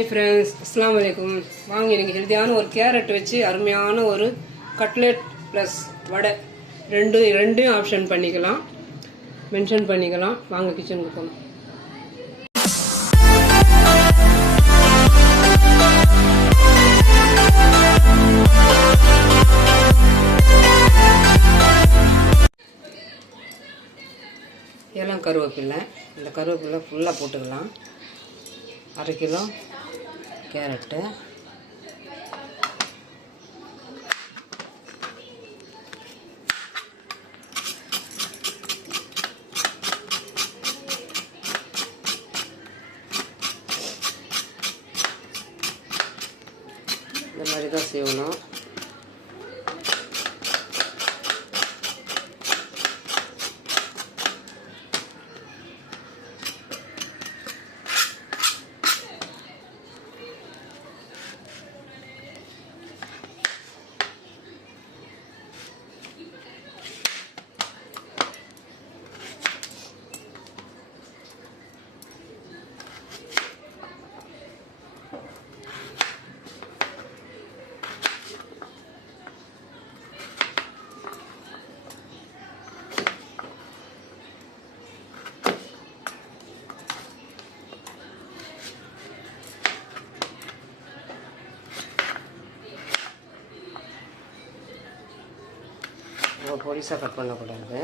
Hi friends, அஸ்ஸலாமு அலைக்கும். வாங்க எனக்கு ஹெல்த்தியான ஒரு கேரட் வச்சு அருமையான ஒரு கட்லெட் ப்ளஸ் வடை ரெண்டையும் ஆப்ஷன் பண்ணிக்கலாம், மென்ஷன் பண்ணிக்கலாம். வாங்க கிச்சனுக்கு போகணும். ஏலம் கருவேப்பில்லை, இந்த கருவேப்பில்லை ஃபுல்லாக போட்டுக்கலாம். 1/2 கிலோ கேரட்டு, இந்த மாதிரி தான் செய்யணும். பொடிசாக கட் பண்ணக்கூடாது.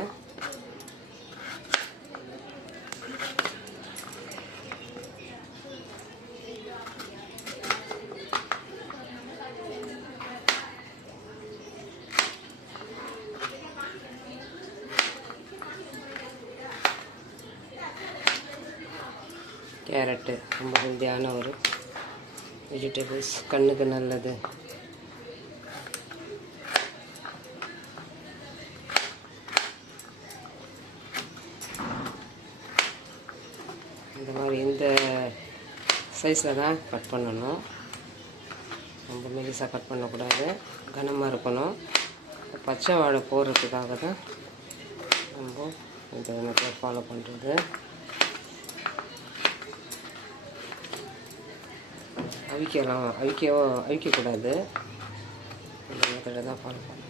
கேரட்டு ரொம்ப ஹெல்த்தியான ஒரு வெஜிடபிள்ஸ், கண்ணுக்கு நல்லது. இந்த மாதிரி இந்த சைஸில் தான் கட் பண்ணணும். ரொம்ப மெலிசாக கட் பண்ணக்கூடாது, கனமாக இருக்கணும். பச்சை வாழை போடுறதுக்காக தான் நம்ம இந்த மெத்தட் ஃபாலோ பண்ணுறது. அவிக்கக்கூடாது. இந்த மெத்தடை தான் ஃபாலோ பண்ணணும்.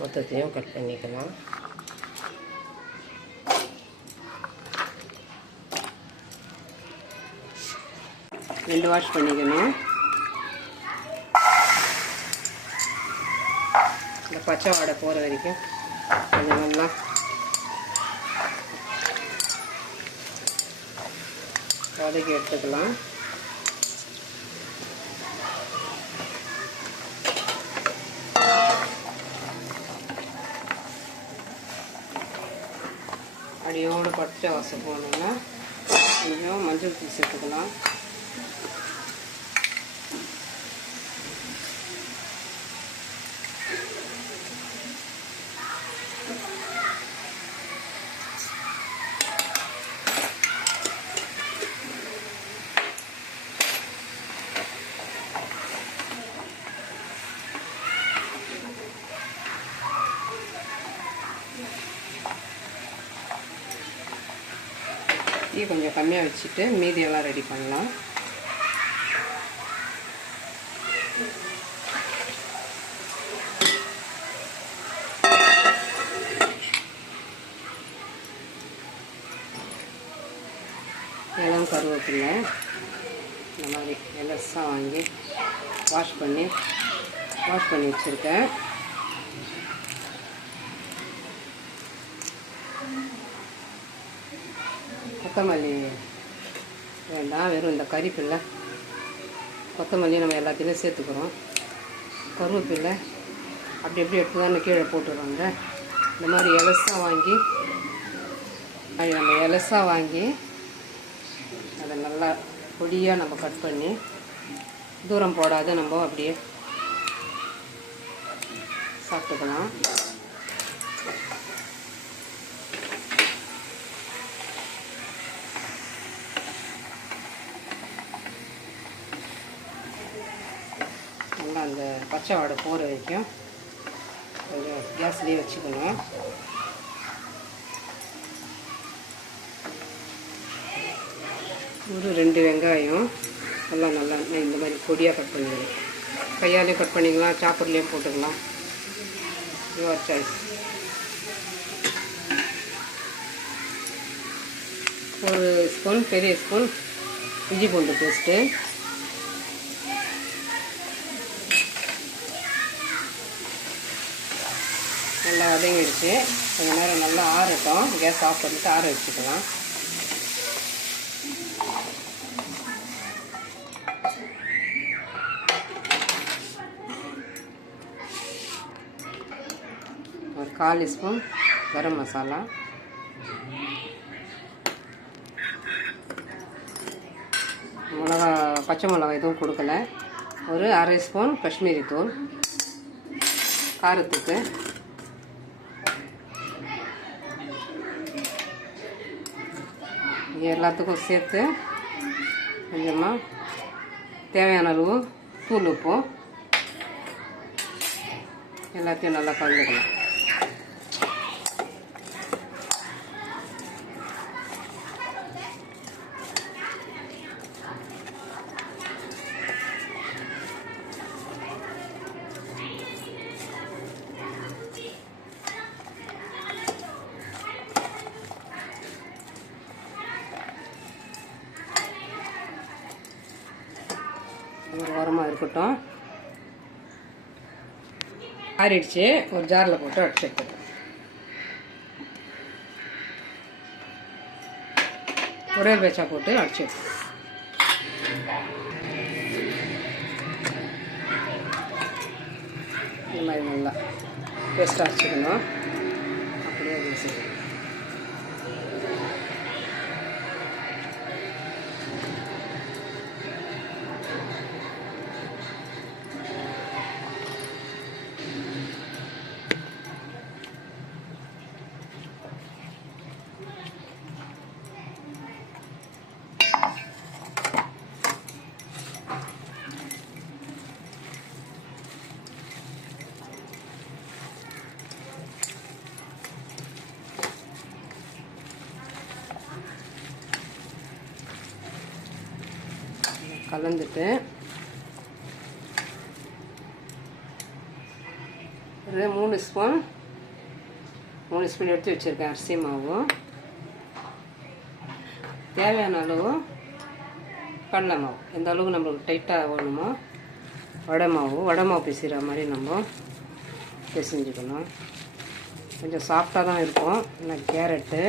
மொத்தத்தையும் கட் பண்ணிக்கலாம். ரெண்டு வாஷ் பண்ணிக்கணும். இந்த பச்சை வாடை போகிற வரைக்கும் கொஞ்சம் நல்லா வதக்கி எடுத்துக்கலாம். அடியோடு பச்சை வாசம் போகணுன்னா கொஞ்சம் மஞ்சள் தூள் சேர்த்துக்கலாம். கொஞ்சம் கம்மியாக வச்சுட்டு மீதியெல்லாம் ரெடி பண்ணலாம். இளம் கருவேப்பில்லை இந்த மாதிரி எலசாக வாங்கி வாஷ் பண்ணி வச்சுருக்கேன். கொத்தமல்லி வேண்டாம், வெறும் இந்த கறிப்பில்லை கொத்தமல்லி நம்ம எல்லாத்தையும் சேர்த்துக்கிறோம். கருவேப்பில்லை அப்படி எடுத்து தான் கீழே போட்டுருவாங்க. இந்த மாதிரி எலசாக வாங்கி அதை நல்லா பொடியாக நம்ம கட் பண்ணி தூரம் போடாத நம்ம அப்படியே சாப்பிட்டுக்கலாம். நல்லா அந்த பச்சை வாடை போகிற வரைக்கும் கொஞ்சம் கேஸ்லேயே வச்சுக்கணும். ஒரு 2 வெங்காயம் எல்லாம் நல்லா இந்த மாதிரி பொடியாக கட் பண்ணிக்கலாம். கையாலேயும் கட் பண்ணிக்கலாம், சாப்பர்லேயும் போட்டுக்கலாம், யுவர் சாய்ஸ். ஒரு ஸ்பூன் பெரிய ஸ்பூன் இஞ்சி பூண்டு பேஸ்ட்டு, நல்லா வதங்கிடுச்சு. கொஞ்சம் நேரம் நல்லா ஆறட்டும். கேஸ் ஆஃப் பண்ணிவிட்டு ஆற வச்சுக்கலாம். ஒரு 1/4 ஸ்பூன் கரம் மசாலா, மிளகா பச்சை மிளகா எதுவும் கொடுக்கல. ஒரு 1/2 ஸ்பூன் காஷ்மீரி தூள் காரத்துக்கு. எல்லாத்துக்கும் சேர்த்து கொஞ்சமாக தேவையான அளவு தூள் உப்பு எல்லாத்தையும் நல்லா கலந்துக்கலாம். ஒரு வாரமாக இருக்கட்டும். ஆறிடுச்சு. ஒரு ஜாரில் போட்டு அடிச்சு எடுத்துக்கலாம். ஒரே பேச்சா போட்டு அடிச்சு எடுத்துக்கலாம். இந்த மாதிரி நல்லா பேஸ்ட்டாக அடிச்சுக்கணும். அப்படியே வச்சுக்கணும். கலந்துட்டு ஒரு 3 ஸ்பூன் எடுத்து வச்சுருக்கேன் அரிசி மாவு. தேவையான அளவு கடலை மாவு. எந்த அளவுக்கு நம்மளுக்கு டைட்டாக வேணுமோ வடை மாவு பிசிற மாதிரி நம்ம பிசைஞ்சுக்கணும். கொஞ்சம் சாஃப்டாக தான் இருக்கும். இல்லை கேரட்டு,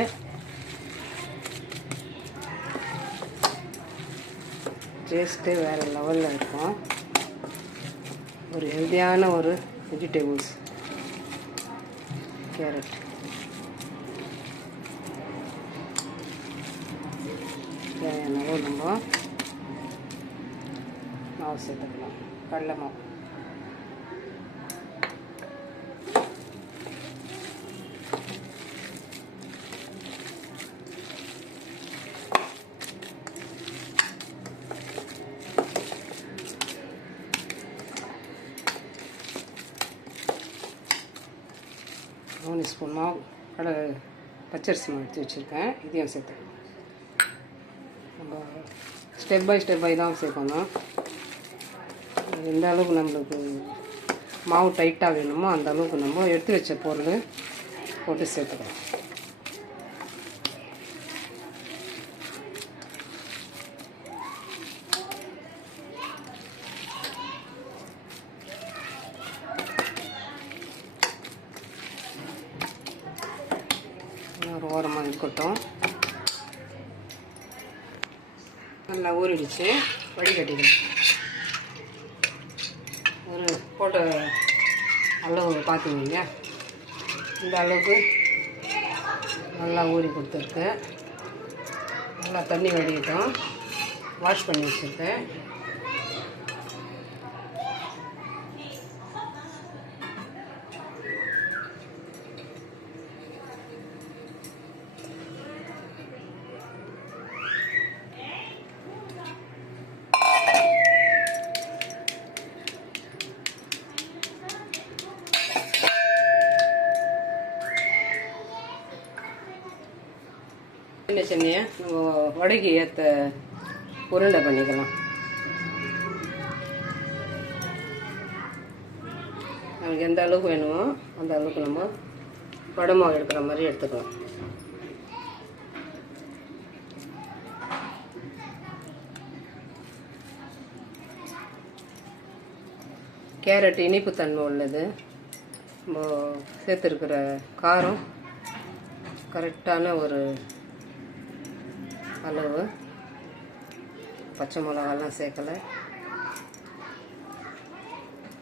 டேஸ்ட்டு வேறு லெவலில் இருக்கும். ஒரு ஹெல்த்தியான ஒரு வெஜிடபிள்ஸ் கேரட். தேவையான அளவு நம்ம மாவு சேர்த்துக்கலாம். கடலை மாவு மூணு ஸ்பூன் மாவு பச்சரிசி மாவு எடுத்து வச்சுருக்கேன். இதையும் சேர்த்துக்கலாம். நம்ம ஸ்டெப் பை தான் சேர்க்கணும். எந்த அளவுக்கு நம்மளுக்கு மாவு டைட்டாக வேணுமோ அந்த அளவுக்கு நம்ம எடுத்து வச்ச பொருள் போட்டு சேர்த்துக்கலாம். ஒரு ஓரமாக இருக்கட்டும். நல்லா ஊறிடுச்சு. வடிகட்டிக்கலாம். ஒரு போட்ட அளவு பார்த்துக்கிங்க. இந்த அளவுக்கு நல்லா ஊறி கொடுத்துருக்கு. நல்லா தண்ணி வடிக்கட்டும். வாஷ் பண்ணி வச்சுருக்கேன். சின்ன சின்ன நம்ம வடைக்கு ஏற்ற உருண்டை பண்ணிக்கலாம். நமக்கு எந்த அளவுக்கு வேணுமோ அந்த அளவுக்கு நம்ம வடை மாவு எடுக்கிற மாதிரி எடுத்துக்கலாம். கேரட் இனிப்புத்தன்மை உள்ளது. நம்ம சேர்த்துருக்கிற காரம் கரெக்டான ஒரு அளவு. பச்சை மிளகாலாம் சேர்க்கலை.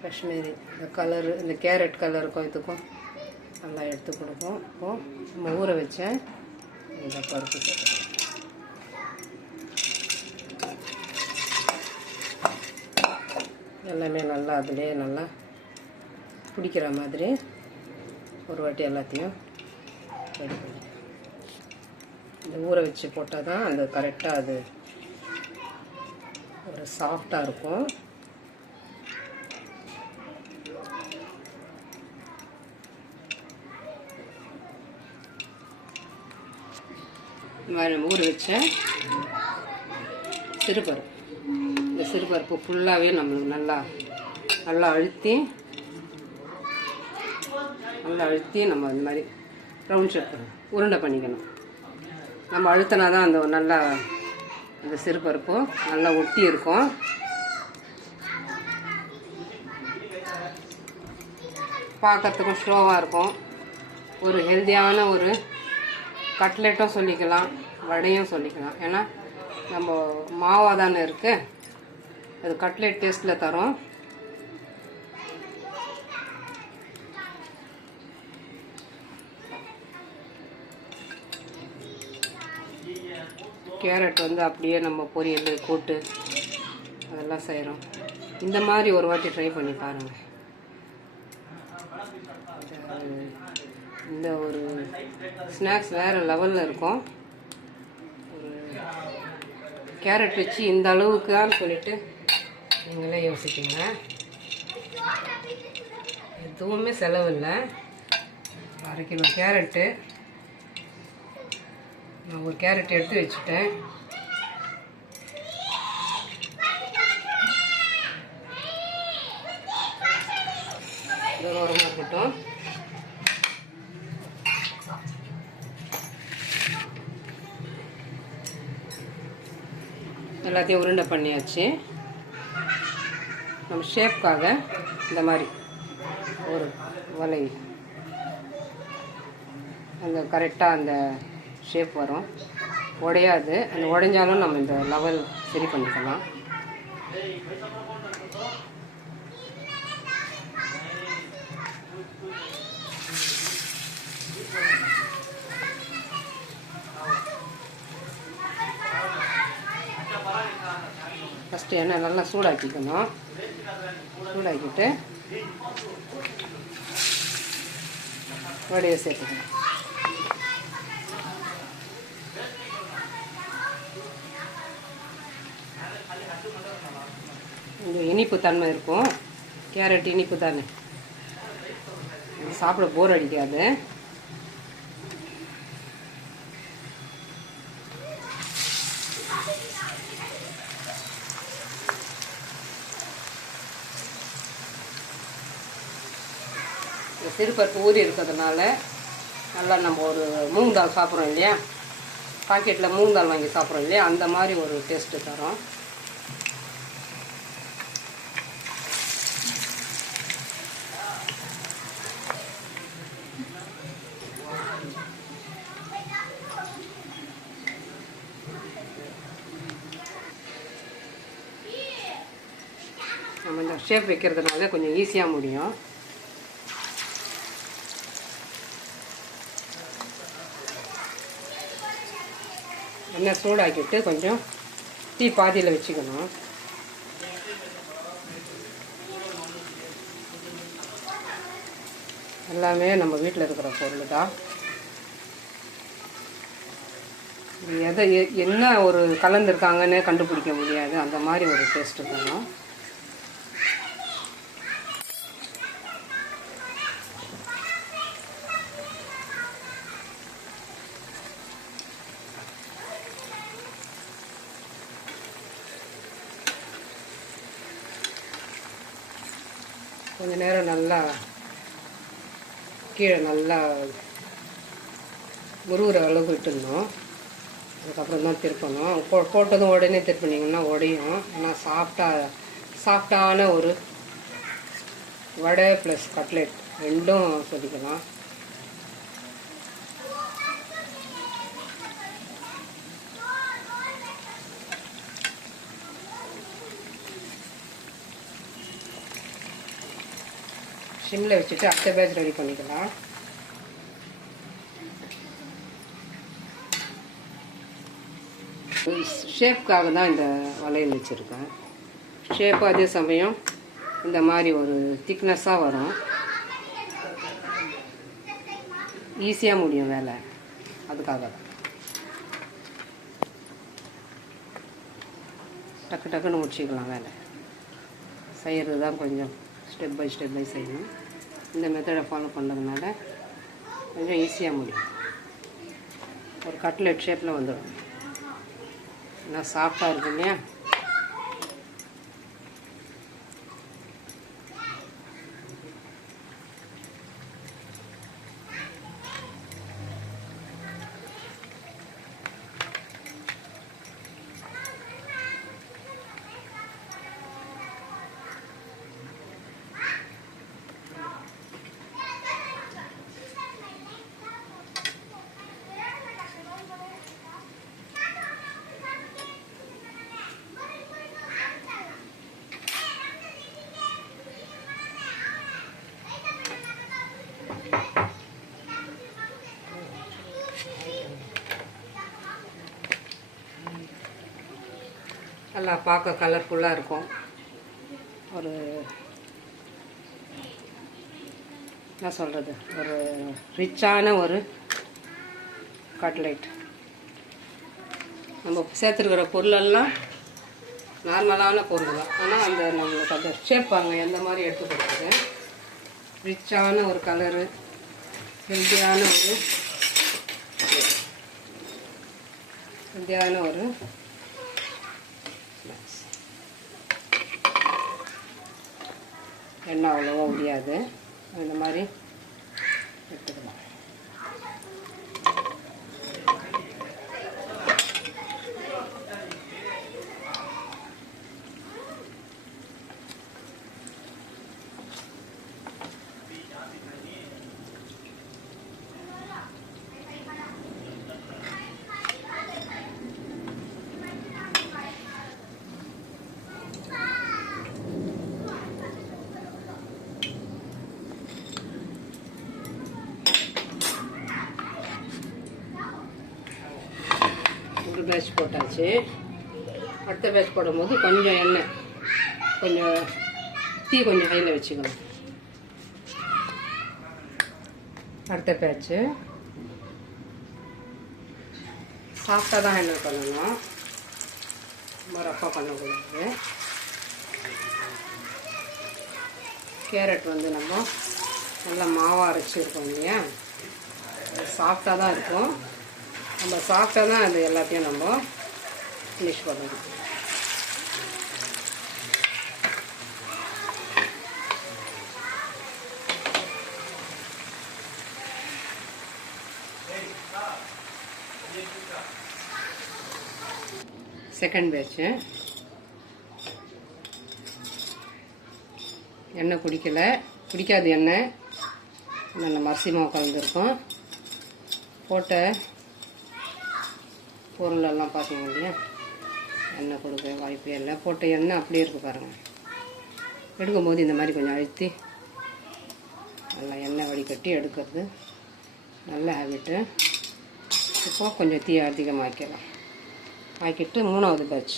காஷ்மீரி இந்த கலரு, இந்த கேரட் கலருக்கும் இதுக்கும் நல்லா எடுத்து கொடுக்கும். இப்போது நம்ம ஊற வச்சேன் இந்த பருப்பு சேர்த்துக்கலாம். எல்லாமே நல்லா அதிலே நல்லா பிடிக்கிற மாதிரி ஒரு வாட்டி எல்லாத்தையும் ரெடி பண்ணி இந்த ஊற வச்சு போட்டால் தான் அந்த கரெக்டாக அது ஒரு சாஃப்டாக இருக்கும். இந்த மாதிரி நம்ம ஊற வச்ச சிறுபருப்பு, இந்த சிறுபருப்பு ஃபுல்லாகவே நம்மளுக்கு நல்லா அழுத்தி நம்ம இந்த மாதிரி ரவுண்ட் ஷேப் உருண்டை பண்ணிக்கணும். நம்ம அழுத்தினா தான் அந்த நல்லா அந்த சிறுபருப்பு நல்லா ஒட்டி இருக்கும். பார்க்கறதுக்கும் ஸ்லோவாக இருக்கும். ஒரு ஹெல்த்தியான ஒரு கட்லெட்டும் சொல்லிக்கலாம், வடையும் சொல்லிக்கலாம். ஏன்னா நம்ம மாவாக தானே இருக்குது, அது கட்லெட் டேஸ்ட்டில் தரும். கேரட் அப்படியே நம்ம பொரியல் கூட்டு அதெல்லாம் செய்கிறோம். இந்த மாதிரி ஒரு வாட்டி ட்ரை பண்ணி பாருங்கள். இந்த ஒரு ஸ்நாக்ஸ் வேறு லெவலில் இருக்கும். ஒரு கேரட் வச்சு இந்த அளவுக்குன்னு சொல்லிட்டு நீங்களே யோசிப்பீங்க. எதுவுமே செலவில்லை. 1/2 கிலோ கேரட்டு நான் ஒரு கேரட் எடுத்து வச்சுட்டேன். ஓரமாக இருக்கட்டும். எல்லாத்தையும் உருண்டை பண்ணியாச்சு. நம்ம ஷேப்காக இந்த மாதிரி ஒரு வலை அந்த கரெக்டாக அந்த ஷேப் வரும், உடையாது. அந்த உடைஞ்சாலும் நம்ம இந்த லெவல் சரி பண்ணிக்கலாம். ஃபஸ்ட்டு எண்ணெய் நல்லா சூடாக்கிக்கணும். சூடாக்கிட்டு வடையை சேர்த்துக்கணும். இந்த இனிப்பு தன்மை இருக்கும். கேரட் இனிப்பு தானே, சாப்பிட போர் அடிக்காது. சிறுபருப்பு ஊறி இருக்கிறதுனால நல்லா நம்ம ஒரு மூங் தால் சாப்பிட்றோம் இல்லையா, பாக்கெட்டில் மூங் தால் வாங்கி சாப்பிட்றோம் இல்லையா, அந்த மாதிரி ஒரு டேஸ்ட்டு தரும். நம்ம இந்த ஷேப் வைக்கிறதுனால கொஞ்சம் ஈஸியாக முடியும். எண்ணெய் சூடாக்கிட்டு கொஞ்சம் டீ பாதியில் வச்சுக்கணும். எல்லாமே நம்ம வீட்டில் இருக்கிற பொருள் தான். எதை என்ன ஒரு கலந்துருக்காங்கன்னு கண்டுபிடிக்க முடியாது, அந்த மாதிரி ஒரு டேஸ்ட்டு தரும். கொஞ்சம் நேரம் நல்லா கீழே நல்லா முருகிற அளவுக்கு விட்டுடணும். அதுக்கப்புறம் தான் திருப்பணும். போட்டதும் உடனே திருப்பினீங்கன்னா உடையும். ஆனால் சாஃப்டான ஒரு வடை ப்ளஸ் கட்லெட் ரெண்டும் சொல்லிக்கலாம். சிம்மில் வச்சுட்டு அடுத்த பேட்ச் ரெடி பண்ணிக்கலாம். ஷேப்காக தான் இந்த வளையல் வச்சுருக்கேன். ஷேப்பு அதே சமயம் இந்த மாதிரி ஒரு திக்னஸ்ஸாக வரும். ஈஸியாக முடியும் வேலை. அதுக்காக தான் டக்கு டக்குன்னு முடிச்சிக்கலாம். வேலை செய்கிறது தான் கொஞ்சம் ஸ்டெப் பை செய்யணும். இந்த மெத்தடை ஃபாலோ பண்ணுறதுனால கொஞ்சம் ஈஸியாக முடியும். ஒரு கட்லெட் ஷேப்பில் வந்துடும். நல்லா சாஃப்டாக இருக்கு இல்லையா? நல்லா பார்க்க கலர்ஃபுல்லாக இருக்கும். ஒரு என்ன சொல்கிறது, ஒரு ரிச்சான ஒரு கட்லெட். நம்ம சேர்த்துருக்கிற பொருளெல்லாம் நார்மலான பொருள் தான். ஆனால் அந்த நம்மளுக்கு அந்த ஷேப் அங்கே எந்த மாதிரி எடுத்து கொடுக்குது. ரிச்சான ஒரு கலரு, ஹெல்த்தியான ஒரு எண்ணெய் அவ்வளோவா முடியாது. இந்த மாதிரி எடுத்துக்கலாம். ஒரு பேட்ச் போட்டாச்சு. அடுத்த பேட்ச் போடும்போது கொஞ்சம் எண்ணெய், கொஞ்சம் கொஞ்சம் ஹையில் வச்சுக்கலாம். அடுத்த பேட்ச்சு சாஃப்டாக தான் ஹேண்டில் பண்ணணும். ரொம்ப ரஃப்பாக பண்ணக்கூடாது. கேரட் நம்ம நல்லா மாவாக அரைச்சிருக்கோம் இல்லையா, சாஃப்டாக தான் இருக்கும். நம்ம சாஃப்டாக தான் அது எல்லாத்தையும் நம்ம ஃபினிஷ் பண்ணணும். செகண்ட் பேட்ச்சு எண்ணெய் குடிக்காது. எண்ணெய் நல்ல மரிசி மாவு கலந்துருக்கும். போட்ட பொருளெல்லாம் பார்த்தீங்க இல்லையா, எண்ணெய் கொடுக்க வாய்ப்பே இல்லை. போட்ட எண்ணெய் அப்படியே இருக்குது பாருங்கள். எடுக்கும்போது இந்த மாதிரி கொஞ்சம் அழுத்தி நல்லா எண்ணெய் வடிகட்டி எடுக்கிறது நல்ல ஹேபிட்டு. இப்போ கொஞ்சம் தீ அதிகமாக்கலாம். ஆக்கிட்டு மூணாவது பேட்ச்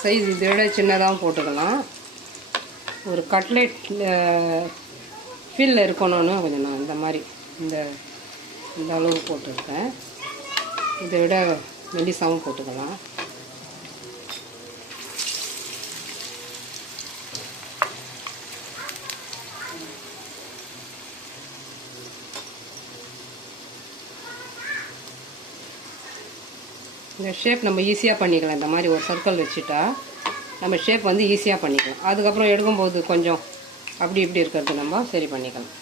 சைஸ் இதை விட சின்னதாக போட்டுக்கலாம். ஒரு கட்லெட் ஃபீல் இருக்கணும்னு கொஞ்சம் நான் இந்த மாதிரி இந்த இந்த அளவு போட்டிருக்கேன். இதை விட மெல்லிசாவும் போட்டுக்கலாம். இந்த ஷேப் நம்ம ஈஸியாக பண்ணிக்கலாம். இந்த மாதிரி ஒரு சர்க்கிள் வச்சுட்டா நம்ம ஷேப் வந்து ஈஸியாக பண்ணிக்கலாம். அதுக்கப்புறம் எடுக்கும்போது கொஞ்சம் அப்படி இப்படி இருக்கிறது நம்ம சரி பண்ணிக்கலாம்.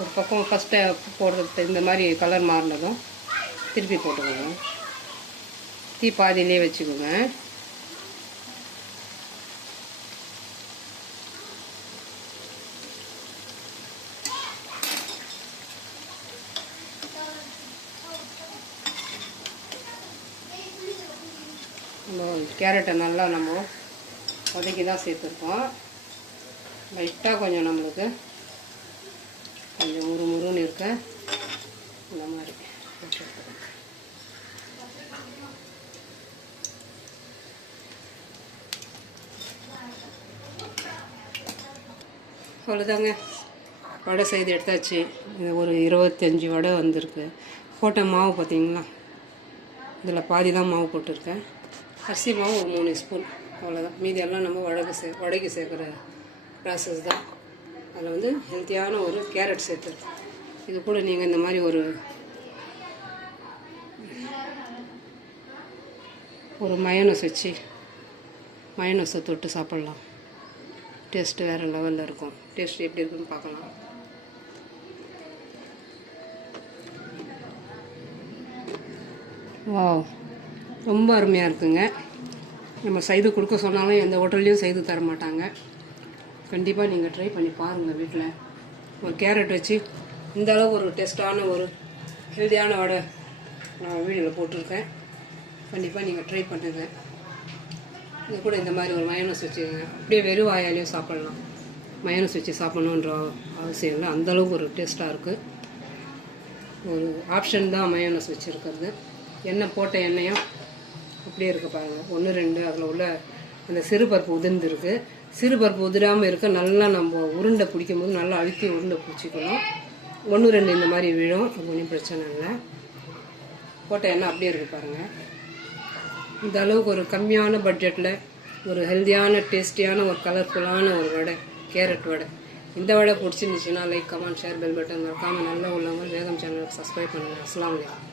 ஒரு பக்கம் ஃபஸ்ட்டு போடுறது இந்த மாதிரி கலர் மாறினதும் திருப்பி போட்டுக்கோங்க. தீ பாதியிலே வச்சுக்கோங்க. நம்ம கேரட்டை நல்லா நம்ம வதக்கி தான் சேர்த்துருக்கோம். லைட்டாக கொஞ்சம் நம்மளுக்கு கொஞ்சம் முறுமுறுன்னு இருக்க இந்த மாதிரி அவ்வளோதாங்க. வடை செய்து எடுத்தாச்சு. இது ஒரு 25 வடை வந்திருக்கு. போட்ட மாவு பார்த்தீங்களா, இதில் பாதி தான் மாவு போட்டிருக்கேன். அரிசி மாவு ஒரு 3 ஸ்பூன், அவ்வளோதான். மீதி எல்லாம் நம்ம வடைக்கு சேர்க்குற ப்ராசஸ் தான். அதில் வந்து ஹெல்த்தியான ஒரு கேரட் சேர்த்துருக்கோம். இது கூட நீங்கள் இந்த மாதிரி ஒரு மயோனஸ் வச்சு மயோனஸை தொட்டு சாப்பிட்லாம். டேஸ்ட்டு வேறு லெவலில் இருக்கும். டேஸ்ட் எப்படி இருக்குன்னு பார்க்கலாம். வாவ், ரொம்ப அருமையாக இருக்குங்க. நம்ம செய்து கொடுக்க சொன்னாலும் எந்த ஹோட்டல்லையும் செய்து தர மாட்டாங்க. கண்டிப்பாக நீங்கள் ட்ரை பண்ணி பாருங்கள் வீட்டில். ஒரு கேரட் வச்சு இந்த அளவு ஒரு டேஸ்டான ஒரு ஹெல்தியான வடை நான் வீடியோவில் போட்டிருக்கேன். கண்டிப்பாக நீங்கள் ட்ரை பண்ணுங்கள். இது கூட இந்த மாதிரி ஒரு மயோனஸ் வச்சுக்கோங்க. அப்படியே வெறும் வாயாலையும் சாப்பிட்லாம். மயோனஸ் வச்சு சாப்பிட்ணுன்ற அவசியம் இல்லை. அந்தளவுக்கு ஒரு டேஸ்ட்டாக இருக்குது. ஒரு ஆப்ஷன் தான் மயோனஸ் வச்சுருக்கிறது. எண்ணெய் போட்ட எண்ணெயும் அப்படியே இருக்க பாருங்கள். 1 2 அதில் உள்ள அந்த சிறுபருப்பு உதிர்ந்துருக்கு. சிறுபருப்பு உதிராமல் இருக்க நல்லா நம்ம உருண்டை பிடிக்கும் போது நல்லா அழுத்தி உருண்டை பிடிச்சிக்கணும். 1 2 இந்த மாதிரி விழும். அது ஒன்றும் பிரச்சனை இல்லை. போட்ட எண்ணெய் அப்படியே இருக்கு பாருங்கள். இந்த அளவுக்கு ஒரு கம்மியான பட்ஜெட்டில் ஒரு ஹெல்த்தியான டேஸ்டியான ஒரு கலர்ஃபுல்லான ஒரு வடை, கேரட் வடை. இந்த வடை பிடிச்சிருந்துச்சுன்னா like, comment, share, bell button மறக்காமல் நல்லா உள்ளவங்க வேகம் சேனலுக்கு சப்ஸ்கிரைப் பண்ணுங்கள். அஸ்ஸலாமு அலைக்கும்.